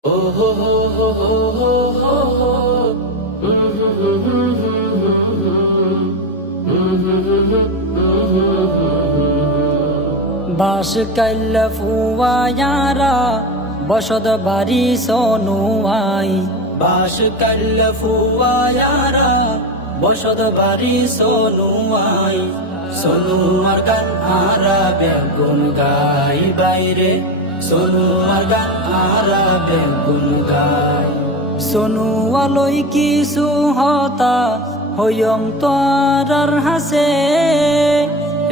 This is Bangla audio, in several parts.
বাস কাইল্লা ফুয়ায়ারা বসত বাড়ি সোনুয়াই। বাস কাইল্লা ফুয়ায়ারা বসত বাড়ি সোনুয়াই। সোনুয়ার গান আরা বেগুন গাই বাইরে, সোনুয়ার গান আরা বেগুন গাই। সোনুয়ালই কিছু হতা হইয়ম তোয়ার হাসে,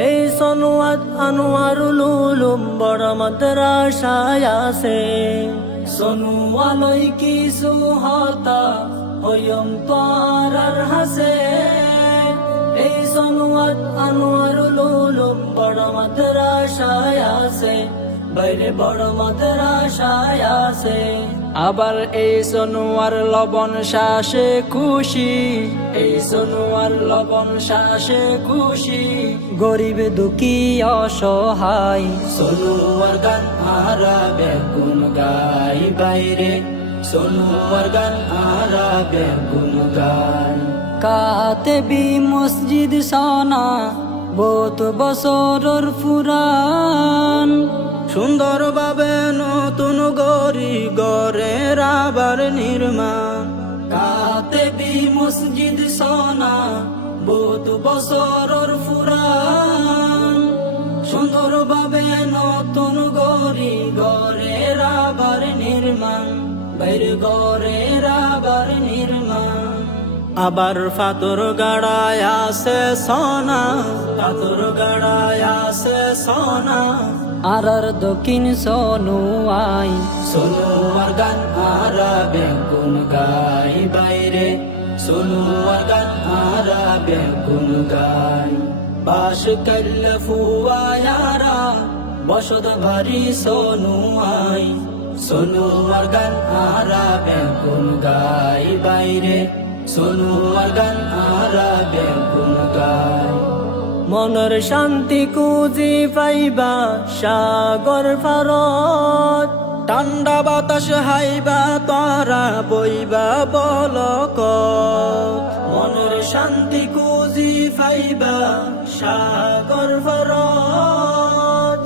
এই সনুয়াত আনোয়ারুল উলুম বড় মাদ্রাসায় আছে। সোনুয়ালই কিছু হতা হইয়ম তোয়ার হাসে, এই সোনুয়াত আনোয়ারুল উলুম বড় মাদ্রাসায় আছে, বাইরে বড় মাদ্রাসায় আছে। আবার এই সোনুয়ার লবণ শ্বাসে খুশি, এই সোনুয়ার লবণ শ্বাসে খুশি, গরিব দুঃখী অসহায়। সোনুয়ার গান আরা বেগুন গাই বাইরে, সোনুয়ার গান আরা বেগুন গাই। কাতেবি মসজিদ সনা বহুত বছরর পুরান, সুন্দরভাবে নতুন গড়ি গড়ের আবার নির্মাণ। কাতেবি মসজিদ সনা বহুত বছরর পুরান, সুন্দরভাবে নতুন গড়ি গড়ের আবার নির্মাণ, বাইর গড়ের আবার নির্মাণ। আবার ফাতর গাড়ায় আছে সোনা, পাথর গাড়ায় আছে সোনা, আর দক্ষিণ সোনুয়াই। সোনুয়ার গান আরা বেগুন গাই বাইরে, সোনুয়ার গান আরা বেগুন গাই। বাস কাইল্লা ফুয়ায়ারা বসত বাড়ি সোনুয়াই। সোনুয়ার গান আরা বেগুন গাই বাইরে, সোনুয়ার গান আরা বেগুন গাই। মনের শান্তি খুঁজি পাইবা সাগর পারত, ঠান্ডা বাতাস হাইবা তরা বইবা বলকত। মনের শান্তি খুঁজি পাইবা সাগর পারত,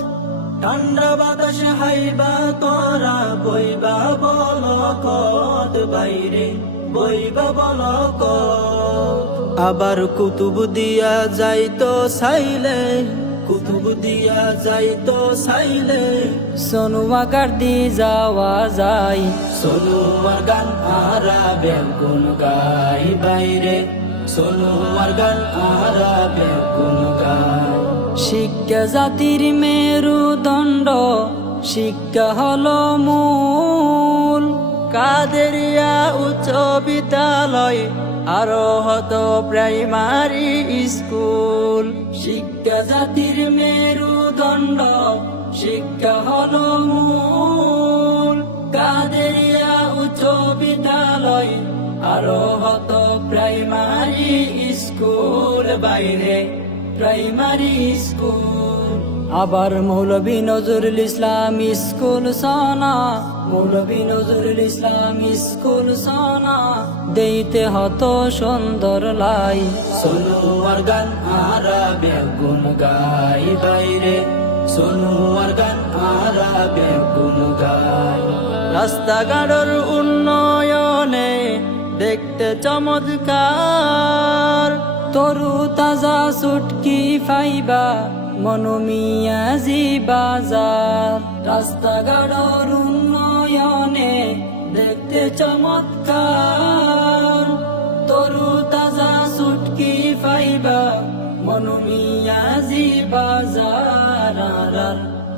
ঠান্ডা বাতাস হাইবা তোরা বইবা বলকত, বাইরে বইবা বলকত। আবার কুতুব দিয়া যাইতো চাইলে, কুতুব দিয়া যাইতো চাইলে, সোনুয়া গাড়ি যাওয়া যায়। সোনুয়ার গান আরা বেগুন গাই বাইরে, সোনুয়ার গান আরা বেগুন গাই। শিক্ষা জাতির মেরুদণ্ড, শিক্ষা হলো মূল, কাদেরিয়া উচ্চ বিদ্যালয় আরো হতো প্রাইমারি স্কুল। শিক্ষা জাতির মেরুদণ্ড, শিক্ষা হলো মূল, কাদেরিয়া উচ্চ বিদ্যালয় আরো হতো প্রাইমারি স্কুল, বাইরে প্রাইমারি স্কুল। আবার মৌলভী নজরুল ইসলাম স্কুল সনা, মৌলভী নজরুল ইসলাম স্কুল সনা, দেইতে হতো সুন্দর লাই। সোনুয়ার গান আরা বেগুন গাই বাইরে, সোনুয়ার গান আরা বেগুন গাই। রাস্তাঘাটের উন্নয়নে দেখতে চমৎকার, তরু তাজা সুটকি ফাইবা মনুমিয়াজি বাজার। রাস্তাঘাটের উন্নয়নে দেখতে চমৎকার, তরু তাজা সুটকি ফাইবা মনুমিয়াজি বাজার,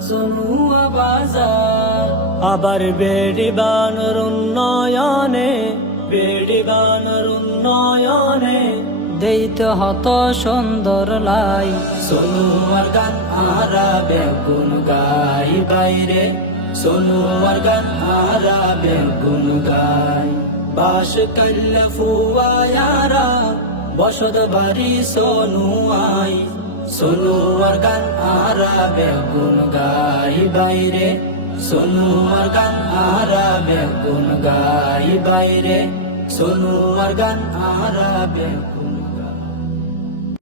সোনুয়া বাজার। আবার বেড়ি বানর উন্নয়নে, বেড়ি বানর উন্নয়নে দেইতে হতো সুন্দর লাই। সোনুয়ার গান আরা বেগুন গাই বাইরে, সোনুয়ার গান আরা বেগুন গাই। বাস কাইল্লা ফুয়ায়ারা বসত বাড়ি সোনুয়াই। সোনুয়ার গান আরা বেগুন গাই বাইরে, সোনু আর গান আরা বেগুন গাই বাইরে সোনু আর গান আরা বেগুন